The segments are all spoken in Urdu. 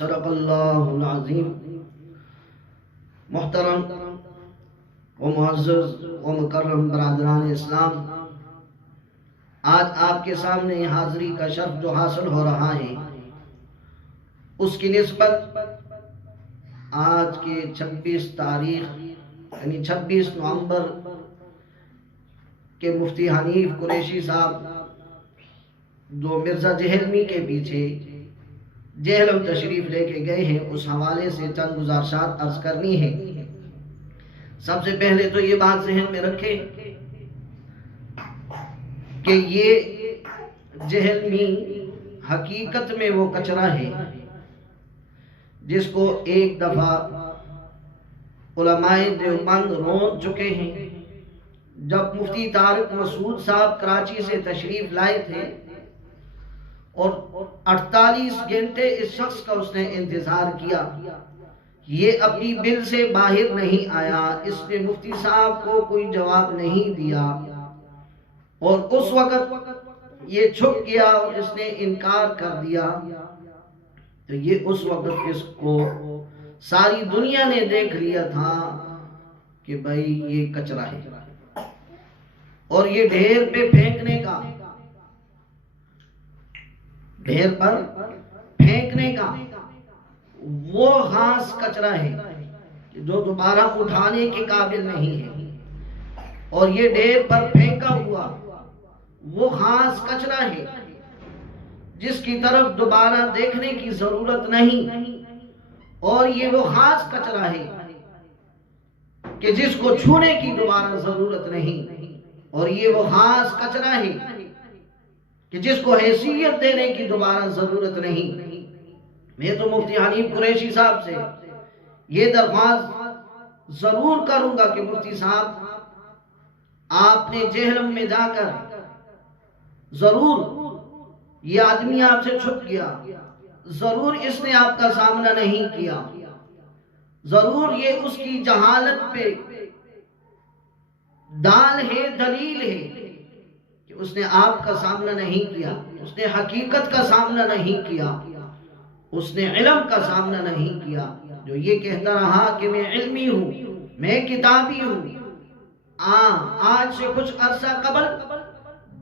صدق اللہ العظیم۔ محترم و معزز و مکرم برادران اسلام، آج آپ کے سامنے حاضری کا شرف جو حاصل ہو رہا ہے، اس کی نسبت آج کے 26 تاریخ یعنی 26 نومبر کے مفتی حنیف قریشی صاحب جو مرزا جہلمی کے پیچھے جہلم تشریف لے کے گئے ہیں، اس حوالے سے چند گزارشات عرض کرنی ہے۔ سب سے پہلے تو یہ بات ذہن میں رکھیں کہ یہ جہلمی حقیقت میں وہ کچرا ہے جس کو ایک دفعہ علماء دیوبند رون چکے ہیں۔ جب مفتی طارق مسعود صاحب کراچی سے تشریف لائے تھے اور 48 گھنٹے اس شخص کا اس نے انتظار کیا، یہ اپنی بل سے باہر نہیں آیا، اس نے مفتی صاحب کو کوئی جواب نہیں دیا، اور اس وقت یہ چھپ گیا اور اس نے انکار کر دیا، تو یہ اس وقت اس کو ساری دنیا نے دیکھ لیا تھا کہ بھائی یہ کچرا ہے، اور یہ ڈھیر پہ پھینکنے کا، ڈھیر پر پھینکنے کا وہ خاص کچرا ہے جو دوبارہ اٹھانے کے قابل نہیں ہے، اور یہ ڈھیر پر پھینکا ہوا وہ خاص کچرا ہے جس کی طرف دوبارہ دیکھنے کی ضرورت نہیں، اور یہ وہ خاص کچرا ہے کہ جس کو چھونے کی دوبارہ ضرورت نہیں، اور یہ وہ خاص کچرا ہے کہ جس کو حیثیت دینے کی دوبارہ ضرورت نہیں۔ میں تو مفتی حنیف قریشی صاحب سے یہ درخواست ضرور کروں گا کہ مفتی صاحب آپ نے جہلم میں جا کر ضرور، یہ آدمی آپ سے چھپ گیا، ضرور اس نے آپ کا سامنا نہیں کیا، ضرور یہ اس کی جہالت پہ دال ہے، دلیل ہے کہ اس نے آپ کا سامنا نہیں کیا، اس نے حقیقت کا سامنا نہیں کیا، اس نے علم کا سامنا نہیں کیا۔ جو یہ کہتا رہا کہ میں علمی ہوں، میں کتابی ہوں، آج سے کچھ عرصہ قبل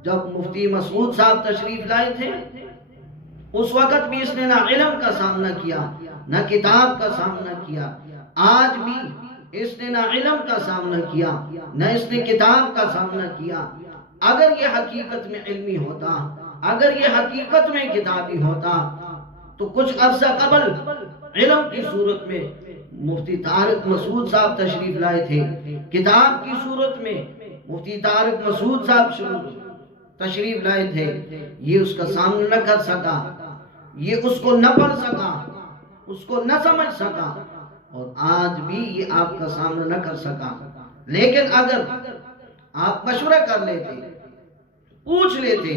جب مفتی مسعود صاحب تشریف لائے تھے، اس وقت بھی اس نے نہ علم کا سامنا کیا، نہ کتاب کا سامنا کیا، آج بھی اس نے نہ علم کا سامنا کیا، نہ اس نے کتاب کا سامنا کیا۔ اگر یہ حقیقت میں علمی ہوتا، اگر یہ حقیقت میں کتابی ہوتا، تو کچھ عرصہ قبل علم کی صورت میں مفتی طارق مسعود صاحب تشریف لائے تھے، کتاب کی صورت میں مفتی طارق مسعود صاحب تشریف لائے تھے، یہ اس کا سامنا نہ کر سکا، یہ اس کو نہ پڑھ سکا، اس کو نہ سمجھ سکا، اور آج بھی یہ آپ کا سامنا نہ کر سکا۔ لیکن اگر آپ مشورہ کر لیتے، پوچھ لیتے،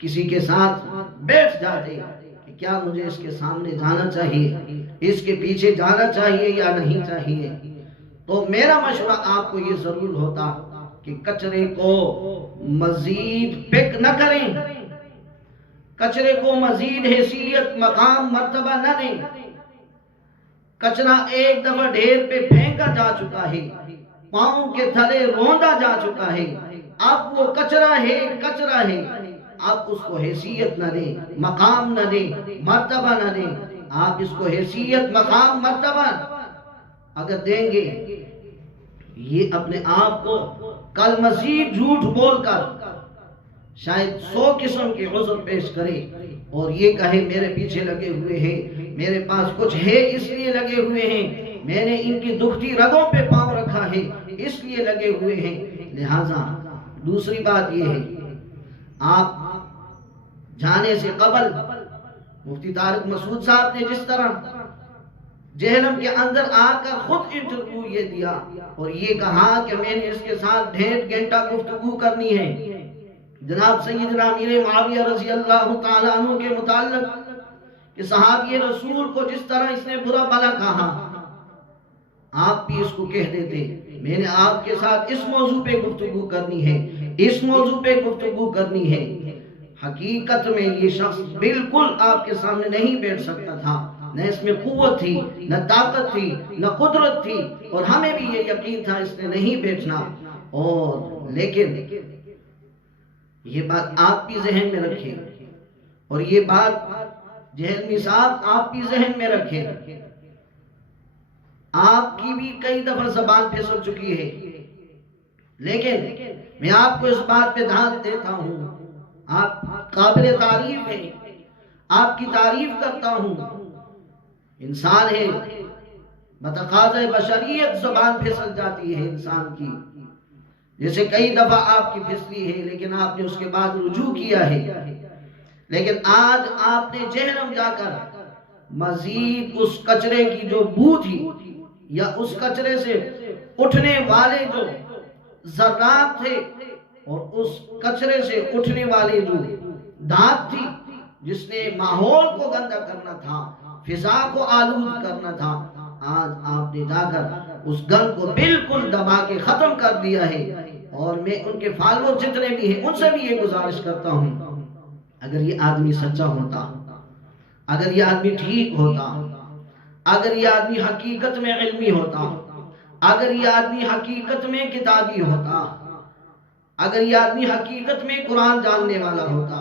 کسی کے ساتھ بیٹھ جاتے کہ کیا مجھے اس کے سامنے جانا چاہیے، اس کے پیچھے جانا چاہیے یا نہیں چاہیے، تو میرا مشورہ آپ کو یہ ضرور ہوتا کہ کچرے کو مزید پک نہ کریں، کچرے کو مزید حیثیت، مقام، مرتبہ نہ دیں۔ کچرا ایک دفعہ ڈھیر پہ پھینکا جا چکا ہے، پاؤں کے تھلے روندا جا چکا ہے، اب وہ کچرا ہے، کچرا ہے، آپ اس کو حیثیت نہ دیں، مقام نہ دیں، مرتبہ نہ دیں۔ آپ اس کو حیثیت، مقام، مرتبہ اگر دیں گے، یہ اپنے آپ کو کل مزید جھوٹ بول کر شاید 100 قسم کے عذر پیش کرے اور یہ کہے میرے پیچھے لگے ہوئے ہیں، میرے پاس کچھ ہے اس لیے لگے ہوئے ہیں، میں نے ان کی دکھتی رگوں پہ پاؤں رکھا ہے اس لیے لگے ہوئے ہیں۔ لہٰذا دوسری بات یہ ہے، آپ جانے سے قبل مفتی طارق مسعود صاحب نے جس طرح جہلم کے اندر آ کر خود انٹرویو یہ دیا اور یہ کہا کہ میں نے اس کے ساتھ 1.5 گھنٹہ گفتگو کرنی ہے، جناب سیدنا امیر معاویہ رضی اللہ تعالیٰ عنہ کے متعلق کہ صحابی رسول کو جس طرح اس نے برا بھلا کہا، آپ بھی اس کو کہہ دیتے میں نے آپ کے ساتھ اس موضوع پہ گفتگو کرنی ہے، اس موضوع پہ گفتگو کرنی ہے۔ حقیقت میں یہ شخص بالکل آپ کے سامنے نہیں بیٹھ سکتا تھا، نہ اس میں قوت تھی، نہ طاقت تھی، نہ قدرت تھی، اور ہمیں بھی یہ یقین تھا اس نے نہیں بیٹھنا۔ اور لیکن یہ بات آپ بھی ذہن میں رکھیں، اور یہ بات جہلمی صاحب آپ بھی ذہن میں رکھیں، آپ کی بھی کئی دفعہ زبان پھسل چکی ہے، لیکن میں آپ کو اس بات پہ دھیان دیتا ہوں، آپ قابل تعریف ہیں، آپ کی تعریف کرتا ہوں، انسان ہے، بتقاضۂ بشریت زبان پھسل جاتی ہے انسان کی، جیسے کئی دفعہ آپ کی پھسلی ہے، لیکن آپ نے اس کے بعد رجوع کیا ہے۔ لیکن آج آپ نے جہنم جا کر مزید اس کچرے کی جو بو تھی، یا اس کچرے سے اٹھنے والے جو ذرات تھے، اور اس کچرے سے اٹھنے والے جو دھات تھی جس نے ماحول کو گندا کرنا تھا، فضا کو آلود کرنا تھا، آج آپ نے جا کر اس گند کو بالکل دبا کے ختم کر دیا ہے۔ اور میں ان کے فالوور جتنے بھی ہیں ان سے بھی یہ گزارش کرتا ہوں، اگر یہ آدمی سچا ہوتا، اگر یہ آدمی ٹھیک ہوتا، اگر یہ آدمی حقیقت میں علمی ہوتا، اگر یہ آدمی حقیقت میں کتابی ہوتا، اگر یہ آدمی حقیقت میں قرآن جاننے والا ہوتا،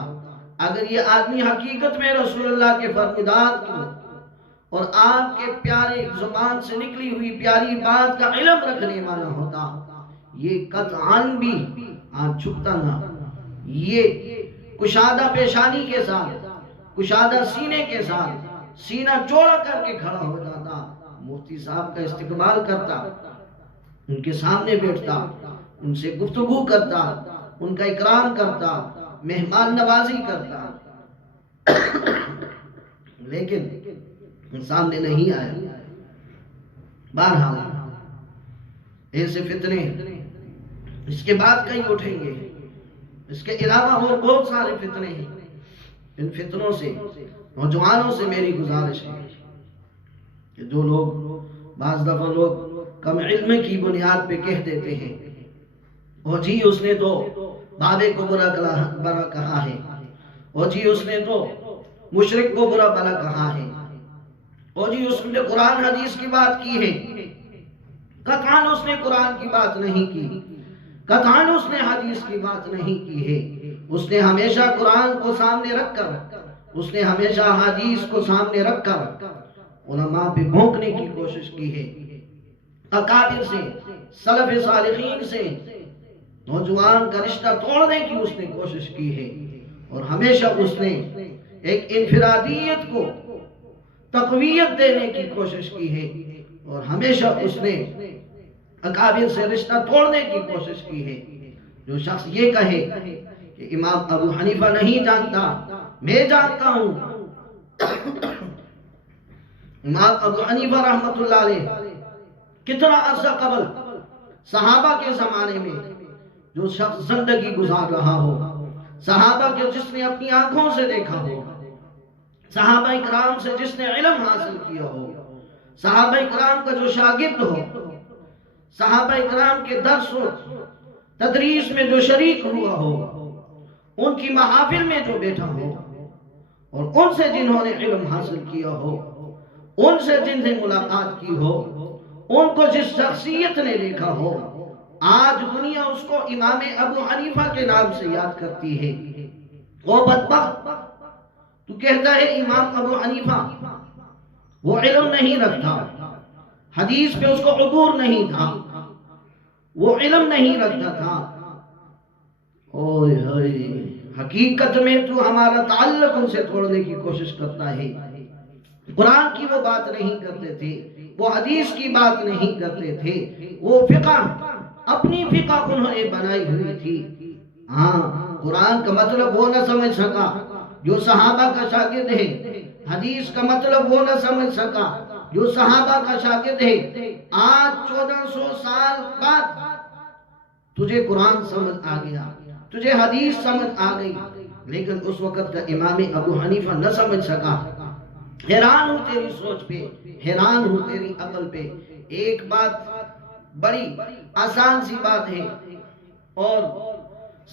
اگر یہ آدمی حقیقت میں رسول اللہ کے فرمودات کو اور آپ کے پیارے زبان سے نکلی ہوئی پیاری بات کا علم رکھنے والا ہوتا، یہ قطعاً بھی آج چھپتا نہ، یہ کشادہ پیشانی کے ساتھ، کشادہ سینے کے ساتھ سینہ چوڑا کر کے کھڑا ہو جاتا، مفتی صاحب کا استقبال کرتا، ان کے سامنے بیٹھتا، ان سے گفتگو کرتا، ان کا اکرام کرتا، مہمان نوازی کرتا، لیکن سامنے نہیں آیا۔ بہرحال ایسے فتنے اس کے بعد کئی اٹھیں گے، اس کے علاوہ اور بہت سارے فتنے ہیں۔ ان فتنوں سے نوجوانوں سے میری گزارش ہے کہ جو لوگ بعض دفعہ لوگ کم علم کی بنیاد پہ کہہ دیتے ہیں، او جی اس نے تو بابے کو برا کہا ہے، او جی اس نے تو مشرک کو برا بلا کہا ہے، او جی اس نے قرآن حدیث کی بات کی ہے۔ قطعاً اس نے قرآن کی بات نہیں کی، قطعاً اس نے حدیث کی بات نہیں کی ہے۔ اس نے ہمیشہ قرآن کو سامنے رکھ کر، اس نے ہمیشہ حدیث کو سامنے رکھ کر علماء پہ بھونکنے کی کوشش کی ہے، اکابر سے، سلف صالحین سے نوجوان کا رشتہ توڑنے کی اس نے کوشش کی ہے، اور ہمیشہ اس نے ایک انفرادیت کو تقویت دینے کی کوشش کی ہے، اور ہمیشہ اس نے اکابر سے رشتہ توڑنے کی کوشش کی ہے۔ جو شخص یہ کہے کہ امام ابو حنیفہ نہیں جانتا، میں جانتا ہوں، امام ابو حنیفہ رحمت اللہ علیہ کتنا عرصہ قبل صحابہ کے زمانے میں جو شخص زندگی گزار رہا ہو، صحابہ کے جس نے اپنی آنکھوں سے دیکھا ہو، صحابہ اکرام سے جس نے علم حاصل کیا ہو، صحابہ اکرام کا جو شاگرد ہو، صحابہ اکرام کے درس و تدریس میں جو شریک ہوا ہو، ان کی محافل میں جو بیٹھا ہو، اور ان سے جنہوں نے علم حاصل کیا ہو، ان سے جن سے ملاقات کی ہو، ان کو جس شخصیت نے دیکھا ہو، آج دنیا اس کو امام ابو حنیفہ کے نام سے یاد کرتی ہے۔ وہ بدبخت، تو کہتا ہے امام ابو حنیفہ وہ علم نہیں رکھتا، حدیث پہ اس کو عبور نہیں تھا، وہ علم نہیں رکھتا تھا۔ اوہ حقیقت میں تو ہمارا تعلق ان سے توڑنے کی کوشش کرتا ہے۔ قرآن کی وہ بات نہیں کرتے تھے، وہ حدیث کی بات نہیں کرتے تھے، وہ فقہ اپنی فقہ انہوں نے بنائی ہوئی تھی۔ ہاں، قرآن کا مطلب وہ نہ سمجھ سکا جو صحابہ کا شاگرد ہے، حدیث کا مطلب وہ نہ سمجھ سکا جو صحابہ کا شاگرد ہے۔ آج 1400 سال بعد تجھے قرآن سمجھ آ گیا، تجھے حدیث سمجھ آ گئی، لیکن اس وقت کا امام ابو حنیفہ نہ سمجھ سکا۔ حیران ہوں تیری سوچ پہ، حیران ہوں تیری عقل پہ۔ ایک بات بڑی آسان سی بات ہے، اور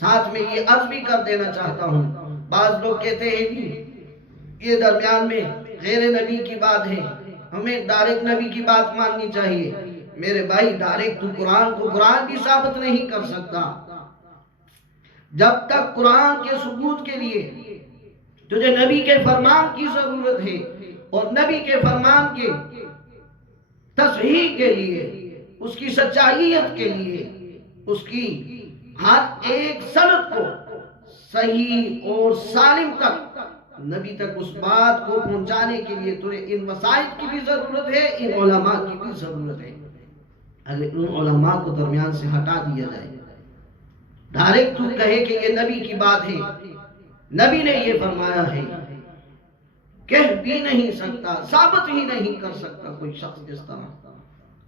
ساتھ میں یہ عرض بھی کر دینا چاہتا ہوں بعض لوگ کہتے ہیں جی یہ درمیان میں غیر نبی کی بات ہے، ہمیں ڈائریکٹ نبی کی بات ماننی چاہیے۔ میرے بھائی ڈائریکٹ تو قرآن کو قرآن بھی ثابت نہیں کر سکتا۔ جب تک قرآن کے ثبوت کے لیے تجھے نبی کے فرمان کی ضرورت ہے، اور نبی کے فرمان کے تصحیح کے لیے، اس کی سچائیت کے لیے، اس کی ہر ایک سند کو صحیح اور سالم تک، نبی تک اس بات کو پہنچانے کے لیے تجھے ان وسائل کی بھی ضرورت ہے، ان علماء کی بھی ضرورت ہے۔ اگر ان علماء کو درمیان سے ہٹا دیا جائے، ڈائریکٹ تو کہے کہ یہ نبی کی بات ہے، نبی نے یہ فرمایا ہے، کہہ بھی نہیں سکتا، ثابت ہی نہیں کر سکتا کوئی شخص اس طرح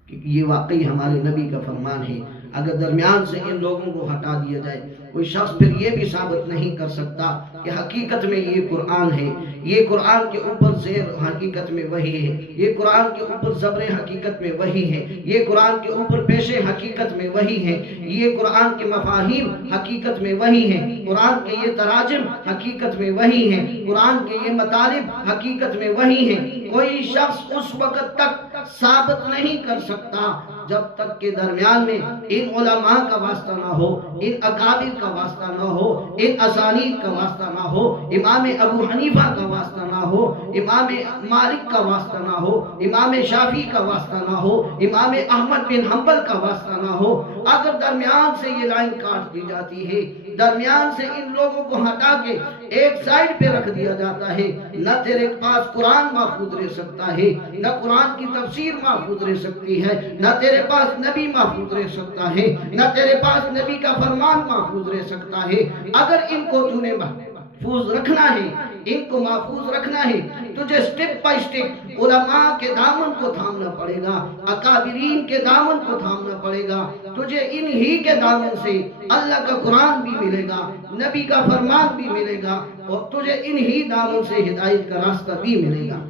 کہ یہ واقعی ہمارے نبی کا فرمان ہے، اگر درمیان سے ان لوگوں کو ہٹا دیا جائے، کوئی شخص پھر یہ بھی ثابت نہیں کر سکتا کہ حقیقت میں یہ قرآن ہے، یہ قرآن کے اوپر زیر حقیقت میں وحی ہے، یہ قرآن کے اوپر زبر حقیقت میں وحی ہے، یہ قرآن کے اوپر پیش حقیقت میں وحی ہے، یہ قرآن کے مفاہیم حقیقت میں وحی ہے، قرآن کے یہ تراجم حقیقت میں وحی ہے، قرآن کے یہ مطالب حقیقت میں وحی ہے۔ کوئی شخص اس وقت تک ثابت نہیں کر سکتا جب تک کہ درمیان میں ان علماء کا واسطہ نہ ہو، ان اکابر کا واسطہ نہ ہو، ان اسانید کا واسطہ نہ ہو، امام ابو حنیفہ کا واسطہ نہ ہو، امام مالک کا واسطہ نہ ہو، امام شافعی کا واسطہ نہ ہو، امام احمد بن حنبل کا واسطہ نہ ہو۔ اگر درمیان سے یہ لائن کاٹ دی جاتی ہے، درمیان سے ان لوگوں کو ہٹا کے ایک سائڈ پہ رکھ دیا جاتا ہے، نہ تیرے پاس قرآن محفوظ رہ سکتا ہے، نہ قرآن کی تفسیر محفوظ رہ سکتی ہے، نہ تیرے پاس نبی محفوظ رہ سکتا ہے، نہ تیرے پاس نبی کا فرمان محفوظ رہ سکتا ہے۔ اگر ان کو تو نے محفوظ رکھنا ہے، ان کو محفوظ رکھنا ہے، تجھے سٹیپ بائی سٹیپ علماء کے دامن کو تھامنا پڑے گا، اکابرین کے دامن کو تھامنا پڑے گا، تجھے انہی کے دامن سے اللہ کا قرآن بھی ملے گا، نبی کا فرمان بھی ملے گا، اور تجھے انہی دامن سے ہدایت کا راستہ بھی ملے گا۔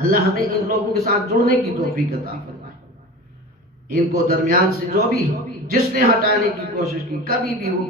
اللہ ہمیں ان لوگوں کے ساتھ جڑنے کی توفیق عطا فرمائے۔ ان کو درمیان سے جو بھی جس نے ہٹانے کی کوشش کی، کبھی بھی وہ